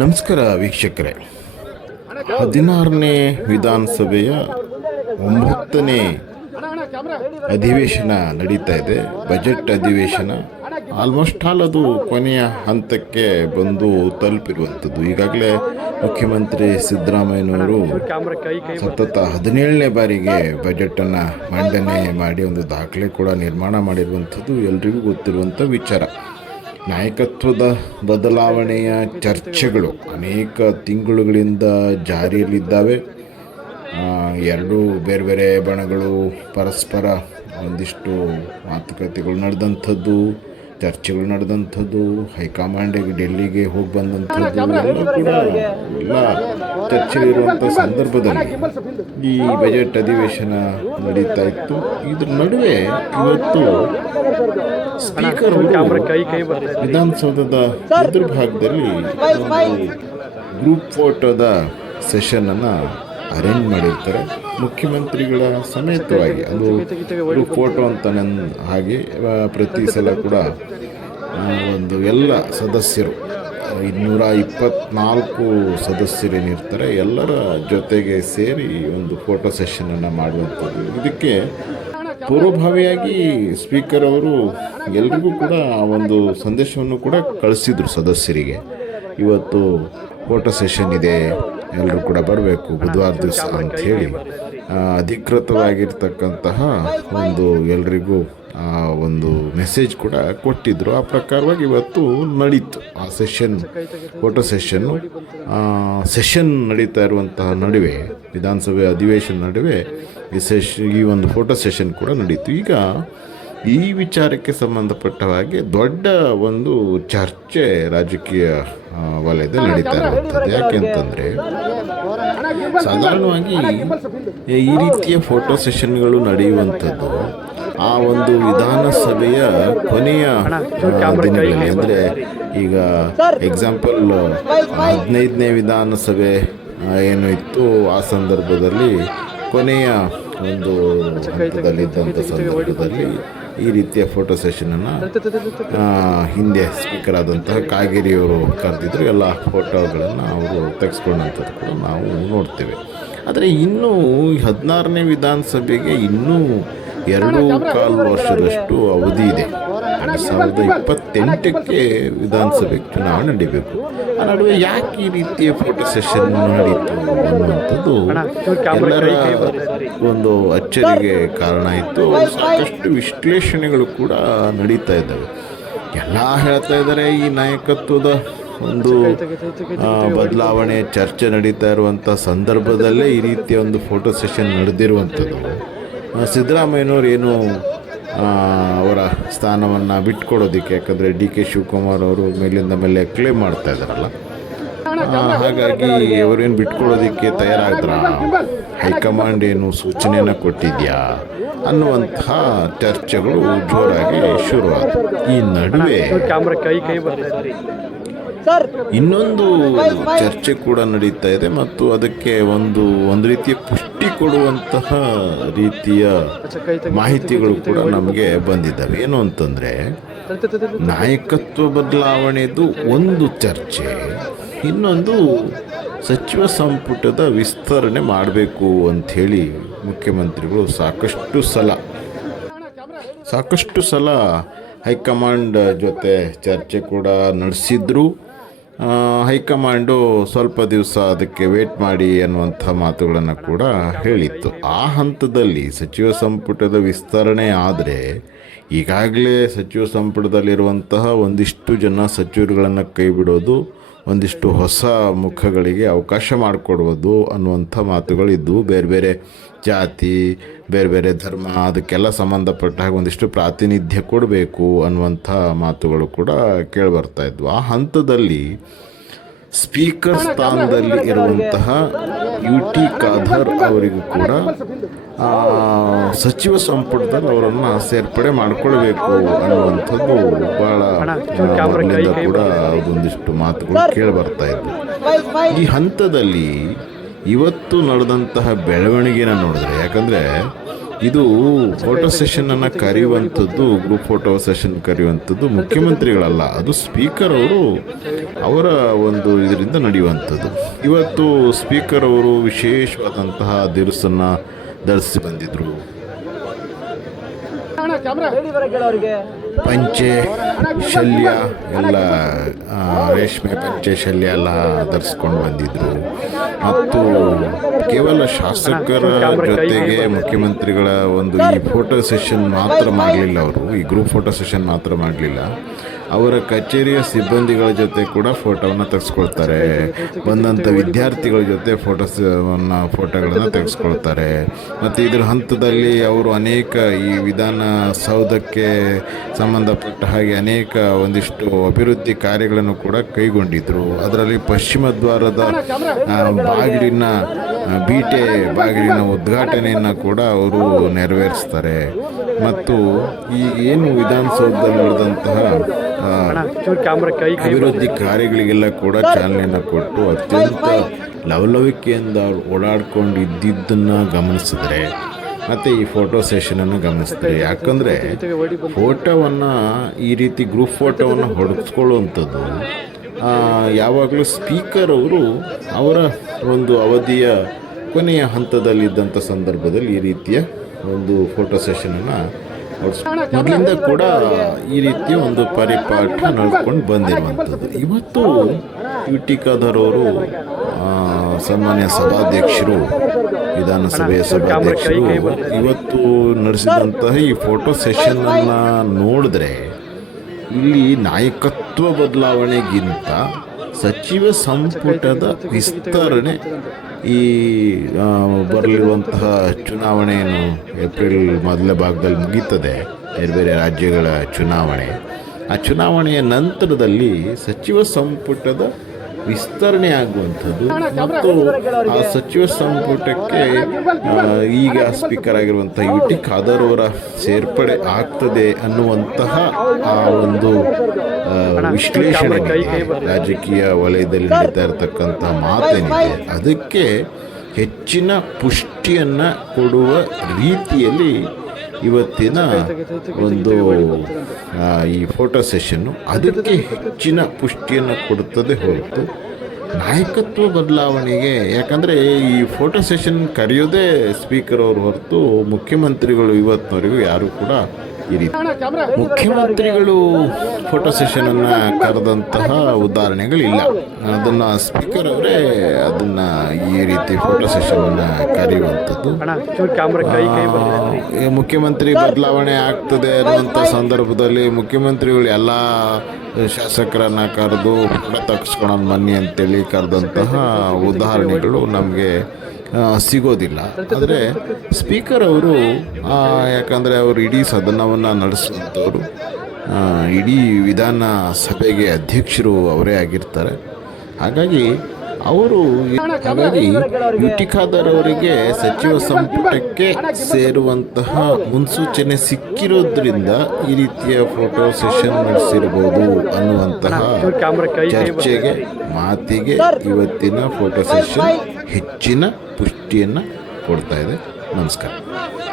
ನಮಸ್ಕಾರ ವೀಕ್ಷಕರೇ. 16ನೇ ವಿಧಾನಸಭೆಯ 9ನೇ ಅಧಿವೇಶನ ನಡೀತಾ ಇದೆ. ಬಜೆಟ್ ಅಧಿವೇಶನ ಆಲ್ಮೋಸ್ಟ್ ಆಲ್ ಅದು ಕೊನೆಯ ಹಂತಕ್ಕೆ ಬಂದು ತಲುಪಿರುವಂಥದ್ದು. ಈಗಾಗಲೇ ಮುಖ್ಯಮಂತ್ರಿ ಸಿದ್ದರಾಮಯ್ಯನವರು ಸತತ 17ನೇ ಬಾರಿಗೆ ಬಜೆಟನ್ನು ಮಂಡನೆ ಮಾಡಿ ಒಂದು ದಾಖಲೆ ಕೂಡ ನಿರ್ಮಾಣ ಮಾಡಿರುವಂಥದ್ದು ಎಲ್ರಿಗೂ ಗೊತ್ತಿರುವಂಥ ವಿಚಾರ. ನಾಯಕತ್ವದ ಬದಲಾವಣೆಯ ಚರ್ಚೆಗಳು ಅನೇಕ ತಿಂಗಳುಗಳಿಂದ ಜಾರಿಯಲ್ಲಿದ್ದಾವೆ. ಎರಡೂ ಬೇರೆ ಬೇರೆ ಬಣಗಳು ಪರಸ್ಪರ ಒಂದಿಷ್ಟು ಮಾತುಕತೆಗಳು ನಡೆದಂಥದ್ದು, ಚರ್ಚೆಗಳು ನಡೆದಂಥದ್ದು, ಹೈಕಮಾಂಡಿಗೆ ಡೆಲ್ಲಿಗೆ ಹೋಗಿ ಬಂದಂಥದ್ದು ಎಲ್ಲ ಕೂಡ ಎಲ್ಲ ಚರ್ಚೆಗಳಿರುವಂಥ ಸಂದರ್ಭದಲ್ಲಿ ಈ ಬಜೆಟ್ ಅಧಿವೇಶನ ನಡೀತಾ ಇತ್ತು. ಇದ್ರ ನಡುವೆ ಇವತ್ತು ಸ್ಪೀಕರ್ ವಿಧಾನಸೌಧದ ಎದುರು ಭಾಗದಲ್ಲಿ ಗ್ರೂಪ್ ಫೋಟೋದ ಸೆಷನನ್ನು ಅರೇಂಜ್ ಮಾಡಿರ್ತಾರೆ. ಮುಖ್ಯಮಂತ್ರಿಗಳ ಸಮೇತವಾಗಿ ಅದು ಗ್ರೂಪ್ ಫೋಟೋ ಅಂತ ಹಾಗೆ ಪ್ರತಿ ಸಲ ಕೂಡ ಒಂದು ಎಲ್ಲ ಸದಸ್ಯರು 224 ಸದಸ್ಯರೇನಿರ್ತಾರೆ ಎಲ್ಲರ ಜೊತೆಗೆ ಸೇರಿ ಒಂದು ಫೋಟೋ ಸೆಷನನ್ನು ಮಾಡುವಂಥದ್ದು. ಇದಕ್ಕೆ ಪೂರ್ವಭಾವಿಯಾಗಿ ಸ್ಪೀಕರ್ ಅವರು ಎಲ್ರಿಗೂ ಕೂಡ ಒಂದು ಸಂದೇಶವನ್ನು ಕೂಡ ಕಳಿಸಿದರು ಸದಸ್ಯರಿಗೆ. ಇವತ್ತು ಫೋಟೋ ಸೆಷನ್ ಇದೆ, ಎಲ್ಲರೂ ಕೂಡ ಬರಬೇಕು ಬುಧವಾರ ದಿವಸ ಅಂಥೇಳಿ ಅಧಿಕೃತವಾಗಿರ್ತಕ್ಕಂತಹ ಒಂದು ಎಲ್ರಿಗೂ ಒಂದು ಮೆಸೇಜ್ ಕೂಡ ಕೊಟ್ಟಿದ್ದರು. ಆ ಪ್ರಕಾರವಾಗಿ ಇವತ್ತು ನಡೀತು ಆ ಸೆಷನ್, ಫೋಟೋ ಸೆಷನ್ ನಡೀತಾ ಇರುವಂತಹ ನಡುವೆ, ವಿಧಾನಸಭೆ ಅಧಿವೇಶನ ನಡುವೆ ಈ ಒಂದು ಫೋಟೋ ಸೆಷನ್ ಕೂಡ ನಡೀತು. ಈಗ ಈ ವಿಚಾರಕ್ಕೆ ಸಂಬಂಧಪಟ್ಟ ಹಾಗೆ ದೊಡ್ಡ ಒಂದು ಚರ್ಚೆ ರಾಜಕೀಯ ವಲಯದಲ್ಲಿ ನಡೀತಾ ಇರುವಂಥದ್ದು. ಯಾಕೆಂತಂದರೆ ಸಾಧಾರಣವಾಗಿ ಈ ರೀತಿಯ ಫೋಟೋ ಸೆಷನ್ಗಳು ನಡೆಯುವಂಥದ್ದು ಆ ಒಂದು ವಿಧಾನಸಭೆಯ ಕೊನೆಯ ದಿನಗಳಲ್ಲಿ, ಅಂದರೆ ಈಗ ಎಕ್ಸಾಂಪಲ್ 15ನೇ ವಿಧಾನಸಭೆ ಏನು ಇತ್ತು ಆ ಸಂದರ್ಭದಲ್ಲಿ ಕೊನೆಯ ಒಂದು ಹಂತದಲ್ಲಿದ್ದಂಥ ಸಂದರ್ಭದಲ್ಲಿ ಈ ರೀತಿಯ ಫೋಟೋ ಸೆಷನನ್ನು ಹಿಂದೆ ಸ್ಪೀಕರ್ ಆದಂತಹ ಕಾಗೇರಿಯವರು ಕರೆದಿದ್ರು. ಎಲ್ಲ ಫೋಟೋಗಳನ್ನು ಅವರು ತೆಗೆಸ್ಕೊಂಡಂಥದ್ದು ಕೂಡ ನಾವು ನೋಡ್ತೇವೆ. ಆದರೆ ಇನ್ನೂ 16ನೇ ವಿಧಾನಸಭೆಗೆ ಇನ್ನೂ 2.25 ವರ್ಷದಷ್ಟು ಅವಧಿ ಇದೆ. 2028ಕ್ಕೆ ವಿಧಾನಸಭೆ ಚುನಾವಣೆ ನಡೀಬೇಕು. ಆ ನಡುವೆ ಯಾಕೆ ಈ ರೀತಿಯ ಫೋಟೋ ಸೆಷನ್ ನಡೀತು ಅನ್ನುವಂಥದ್ದು ಎಲ್ಲರ ಒಂದು ಅಚ್ಚರಿಗೆ ಕಾರಣ ಇತ್ತು. ಸಾಕಷ್ಟು ವಿಶ್ಲೇಷಣೆಗಳು ಕೂಡ ನಡೀತಾ ಇದ್ದಾವೆ. ಎಲ್ಲ ಹೇಳ್ತಾ ಇದ್ದಾರೆ ಈ ನಾಯಕತ್ವದ ಒಂದು ಬದಲಾವಣೆ ಚರ್ಚೆ ನಡೀತಾ ಇರುವಂಥ ಸಂದರ್ಭದಲ್ಲೇ ಈ ರೀತಿಯ ಒಂದು ಫೋಟೋ ಸೆಷನ್ ನಡೆದಿರುವಂಥದ್ದು. ಸಿದ್ದರಾಮಯ್ಯನವರು ಏನು ಅವರ ಸ್ಥಾನವನ್ನು ಬಿಟ್ಕೊಡೋದಕ್ಕೆ, ಯಾಕಂದರೆ DK ಶಿವಕುಮಾರ್ ಅವರು ಮೇಲಿಂದ ಮೇಲೆ ಕ್ಲೇಮ್ ಮಾಡ್ತಾ ಇದ್ದಾರಲ್ಲ, ಹಾಗಾಗಿ ಅವರೇನು ಬಿಟ್ಕೊಡೋದಕ್ಕೆ ತಯಾರಾದ್ರ, ಹೈಕಮಾಂಡ್ ಏನು ಸೂಚನೆಯನ್ನು ಕೊಟ್ಟಿದೆಯಾ ಅನ್ನುವಂತಹ ಚರ್ಚೆಗಳು ಜೋರಾಗಿ ಶುರುವಾದವು. ಈ ನಡುವೆ ಇನ್ನೊಂದು ಚರ್ಚೆ ಕೂಡ ನಡೀತಾ ಇದೆ ಮತ್ತು ಅದಕ್ಕೆ ಒಂದು ರೀತಿಯ ಪುಷ್ಟಿ ಕೊಡುವಂತಹ ರೀತಿಯ ಮಾಹಿತಿಗಳು ಕೂಡ ನಮಗೆ ಬಂದಿದ್ದಾವೆ. ಏನು ಅಂತಂದರೆ, ನಾಯಕತ್ವ ಬದಲಾವಣೆದು ಒಂದು ಚರ್ಚೆ, ಇನ್ನೊಂದು ಸಚಿವ ಸಂಪುಟದ ವಿಸ್ತರಣೆ ಮಾಡಬೇಕು ಅಂಥೇಳಿ ಮುಖ್ಯಮಂತ್ರಿಗಳು ಸಾಕಷ್ಟು ಸಲ ಹೈಕಮಾಂಡ್ ಜೊತೆ ಚರ್ಚೆ ಕೂಡ ನಡೆಸಿದ್ರು. ಹೈಕಮಾಂಡು ಸ್ವಲ್ಪ ದಿವಸ ಅದಕ್ಕೆ ವೇಟ್ ಮಾಡಿ ಅನ್ನುವಂಥ ಮಾತುಗಳನ್ನು ಕೂಡ ಹೇಳಿತ್ತು. ಆ ಹಂತದಲ್ಲಿ ಸಚಿವ ಸಂಪುಟದ ವಿಸ್ತರಣೆ ಆದರೆ ಈಗಾಗಲೇ ಸಚಿವ ಸಂಪುಟದಲ್ಲಿರುವಂತಹ ಒಂದಿಷ್ಟು ಜನ ಸಚಿವರುಗಳನ್ನು ಕೈ ಬಿಡೋದು, ಒಂದಿಷ್ಟು ಹೊಸ ಮುಖಗಳಿಗೆ ಅವಕಾಶ ಮಾಡಿಕೊಡುವುದು ಅನ್ನುವಂಥ ಮಾತುಗಳಿದ್ದು, ಬೇರೆ ಬೇರೆ ಜಾತಿ, ಬೇರೆ ಬೇರೆ ಧರ್ಮ, ಅದಕ್ಕೆಲ್ಲ ಸಂಬಂಧಪಟ್ಟ ಹಾಗೆ ಒಂದಿಷ್ಟು ಪ್ರಾತಿನಿಧ್ಯ ಕೊಡಬೇಕು ಅನ್ನುವಂಥ ಮಾತುಗಳು ಕೂಡ ಕೇಳಿಬರ್ತಾ ಇದ್ವು. ಆ ಹಂತದಲ್ಲಿ ಸ್ಪೀಕರ್ ಸ್ಥಾನದಲ್ಲಿ ಇರುವಂತಹ UT ಖಾದರ್ ಅವರಿಗೂ ಕೂಡ ಸಚಿವ ಸಂಪುಟದಲ್ಲಿ ಅವರನ್ನು ಸೇರ್ಪಡೆ ಮಾಡಿಕೊಳ್ಬೇಕು ಅನ್ನುವಂಥದ್ದು ಭಾಳ ಮೊದಲಿಂದ ಕೂಡ ಅದೊಂದಿಷ್ಟು ಮಾತುಗಳು ಕೇಳಿಬರ್ತಾ ಇದ್ವು. ಈ ಹಂತದಲ್ಲಿ ಇವತ್ತು ನಡೆದಂತಹ ಬೆಳವಣಿಗೆನ ನೋಡಿದ್ರೆ, ಯಾಕಂದರೆ ಇದು ಫೋಟೋ ಸೆಷನನ್ನು ಕರೆಯುವಂಥದ್ದು, ಗ್ರೂಪ್ ಫೋಟೋ ಸೆಷನ್ ಕರೆಯುವಂಥದ್ದು ಮುಖ್ಯಮಂತ್ರಿಗಳಲ್ಲ, ಅದು ಸ್ಪೀಕರ್ ಅವರು ಅವರ ಒಂದು ಇದರಿಂದ ನಡೆಯುವಂಥದ್ದು. ಇವತ್ತು ಸ್ಪೀಕರ್ ಅವರು ವಿಶೇಷವಾದಂತಹ ದಿರಿಸನ್ನು ಧರಿಸಿ ಬಂದಿದ್ದರು. ಪಂಚೆ ಶಲ್ಯ ಎಲ್ಲ ರೇಷ್ಮೆ ಪಂಚೆ ಶಲ್ಯ ಎಲ್ಲ ಧರಿಸ್ಕೊಂಡು ಬಂದಿದ್ದರು. ಮತ್ತು ಕೇವಲ ಶಾಸಕರ ಜೊತೆಗೆ ಮುಖ್ಯಮಂತ್ರಿಗಳ ಒಂದು ಈ ಫೋಟೋ ಸೆಷನ್ ಮಾತ್ರ ಮಾಡಲಿಲ್ಲ, ಅವರು ಈ ಗ್ರೂಪ್ ಫೋಟೋ ಸೆಷನ್ ಮಾತ್ರ ಮಾಡಲಿಲ್ಲ, ಅವರ ಕಚೇರಿಯ ಸಿಬ್ಬಂದಿಗಳ ಜೊತೆ ಕೂಡ ಫೋಟೋವನ್ನು ತೆಗೆಸ್ಕೊಳ್ತಾರೆ. ಬಂದಂಥ ವಿದ್ಯಾರ್ಥಿಗಳ ಜೊತೆ ಫೋಟೋಗಳನ್ನು ತೆಗೆಸ್ಕೊಳ್ತಾರೆ. ಮತ್ತು ಇದರ ಹಂತದಲ್ಲಿ ಅವರು ಅನೇಕ ಈ ವಿಧಾನಸೌಧಕ್ಕೆ ಸಂಬಂಧಪಟ್ಟ ಹಾಗೆ ಅನೇಕ ಒಂದಿಷ್ಟು ಅಭಿವೃದ್ಧಿ ಕಾರ್ಯಗಳನ್ನು ಕೂಡ ಕೈಗೊಂಡಿದ್ದರು. ಅದರಲ್ಲಿ ಪಶ್ಚಿಮ ದ್ವಾರದ ಬಾಗಿಲಿನ ಬೀಟೆ ಬಾಗಿಲಿನ ಉದ್ಘಾಟನೆಯನ್ನು ಕೂಡ ಅವರು ನೆರವೇರಿಸ್ತಾರೆ. ಮತ್ತು ಈ ಏನು ವಿಧಾನಸೌಧದಲ್ಲಿ ನಡೆದಂತಹ ಅಭಿವೃದ್ಧಿ ಕಾರ್ಯಗಳಿಗೆಲ್ಲ ಕೂಡ ಚಾಲನೆಯನ್ನು ಕೊಟ್ಟು ಅತ್ಯಂತ ಲವಲವಿಕೆಯಿಂದ ಓಡಾಡ್ಕೊಂಡು ಇದ್ದಿದ್ದನ್ನು ಗಮನಿಸಿದ್ರೆ, ಮತ್ತು ಈ ಫೋಟೋ ಸೆಷನನ್ನು ಗಮನಿಸಿದ್ರೆ, ಯಾಕಂದರೆ ಫೋಟೋವನ್ನು ಈ ರೀತಿ ಗ್ರೂಪ್ ಫೋಟೋವನ್ನು ಹೊಡೆಸ್ಕೊಳ್ಳುವಂಥದ್ದು ಯಾವಾಗಲೂ ಸ್ಪೀಕರ್ ಅವರು ಅವರ ಒಂದು ಅವಧಿಯ ಕೊನೆಯ ಹಂತದಲ್ಲಿದ್ದಂಥ ಸಂದರ್ಭದಲ್ಲಿ ಈ ರೀತಿಯ ಒಂದು ಫೋಟೋ ಸೆಷನನ್ನು ಮೊದಲಿಂದ ಕೂಡ ಈ ರೀತಿಯ ಒಂದು ಪರಿಪಾಠ ನಡ್ಕೊಂಡು ಬಂದಿರುವಂಥದ್ದು. ಇವತ್ತು ಯುಟಿ ಖಾದರ್ ಅವರು ಸಾಮಾನ್ಯ ಸಭಾಧ್ಯಕ್ಷರು, ವಿಧಾನಸಭೆಯ ಸಭಾಧ್ಯಕ್ಷರು ಇವತ್ತು ನಡೆಸಿದಂತಹ ಈ ಫೋಟೋ ಸೆಷನನ್ನು ನೋಡಿದ್ರೆ ಇಲ್ಲಿ ನಾಯಕತ್ವ ಬದಲಾವಣೆಗಿಂತ ಸಚಿವ ಸಂಪುಟದ ವಿಸ್ತರಣೆ, ಈ ಬರಲಿರುವಂತಹ ಚುನಾವಣೆಯನ್ನು ಏಪ್ರಿಲ್ ಮೊದಲ ಭಾಗದಲ್ಲಿ ಮುಗೀತದೆ, ಬೇರೆ ಬೇರೆ ರಾಜ್ಯಗಳ ಚುನಾವಣೆ. ಆ ಚುನಾವಣೆಯ ನಂತರದಲ್ಲಿ ಸಚಿವ ಸಂಪುಟದ ವಿಸ್ತರಣೆ ಆಗುವಂಥದ್ದು ಮತ್ತು ಆ ಸಚಿವ ಸಂಪುಟಕ್ಕೆ ಈಗ ಸ್ಪೀಕರ್ ಆಗಿರುವಂಥ ಯುಟಿ ಖಾದರ್ ಅವರ ಸೇರ್ಪಡೆ ಆಗ್ತದೆ ಅನ್ನುವಂತಹ ಆ ಒಂದು ವಿಶ್ಲೇಷಣೆ ರಾಜಕೀಯ ವಲಯದಲ್ಲಿ ನಡೀತಾ ಇರತಕ್ಕಂಥ ಮಾತೇನಿದೆ, ಅದಕ್ಕೆ ಹೆಚ್ಚಿನ ಪುಷ್ಟಿಯನ್ನು ಕೊಡುವ ರೀತಿಯಲ್ಲಿ ಇವತ್ತಿನ ಒಂದು ಈ ಫೋಟೋ ಸೆಷನ್ನು ಅದಕ್ಕೆ ಹೆಚ್ಚಿನ ಪುಷ್ಟಿಯನ್ನು ಕೊಡುತ್ತದೆ ಹೊರತು ನಾಯಕತ್ವ ಬದಲಾವಣೆಗೆ. ಯಾಕಂದರೆ ಈ ಫೋಟೋ ಸೆಷನ್ ಕರೆಯೋದೇ ಸ್ಪೀಕರ್ ಅವರು ಹೊರತು ಮುಖ್ಯಮಂತ್ರಿಗಳು ಇವತ್ತಿನವರೆಗೂ ಯಾರೂ ಕೂಡ ಈ ರೀತಿ ಮುಖ್ಯಮಂತ್ರಿಗಳು ಫೋಟೋ ಸೆಷನನ್ನು ಕರೆದಂತಹ ಉದಾಹರಣೆಗಳಿಲ್ಲ. ಅದನ್ನು ಸ್ಪೀಕರ್ ಅವರೇ ಅದನ್ನು ಈ ರೀತಿ ಫೋಟೋ ಸೆಷನನ್ನು ಕರೆಯುವಂಥದ್ದು. ಮುಖ್ಯಮಂತ್ರಿ ಬದಲಾವಣೆ ಆಗ್ತದೆ ಅನ್ನುವಂಥ ಸಂದರ್ಭದಲ್ಲಿ ಮುಖ್ಯಮಂತ್ರಿಗಳು ಎಲ್ಲ ಶಾಸಕರನ್ನು ಕರೆದು ಫೋಟೋ ತೆಗೆಸ್ಕೊಳ್ಳೋಣ ಬನ್ನಿ ಅಂತೇಳಿ ಕರೆದಂತಹ ಉದಾಹರಣೆಗಳು ನಮಗೆ ಸಿಗೋದಿಲ್ಲ. ಆದರೆ ಸ್ಪೀಕರ್ ಅವರು ಯಾಕಂದರೆ ಅವರು ಇಡೀ ಸದನವನ್ನು ನಡೆಸುವಂಥವ್ರು, ಇಡೀ ವಿಧಾನಸಭೆಗೆ ಅಧ್ಯಕ್ಷರು ಅವರೇ ಆಗಿರ್ತಾರೆ. ಹಾಗಾಗಿ ಯುಟಿ ಖಾದರ್ ಅವರಿಗೆ ಸಚಿವ ಸಂಪುಟಕ್ಕೆ ಸೇರುವಂತಹ ಮುನ್ಸೂಚನೆ ಸಿಕ್ಕಿರೋದ್ರಿಂದ ಈ ರೀತಿಯ ಫೋಟೋ ಸೆಷನ್ ನಡೆಸಿರ್ಬೋದು ಅನ್ನುವಂತಹ ಚರ್ಚೆಗೆ, ಮಾತಿಗೆ ಇವತ್ತಿನ ಫೋಟೋ ಸೆಷನ್ ಹೆಚ್ಚಿನ ಪುಷ್ಟಿಯನ್ನು ಕೊಡ್ತಾ ಇದೆ. ನಮಸ್ಕಾರ.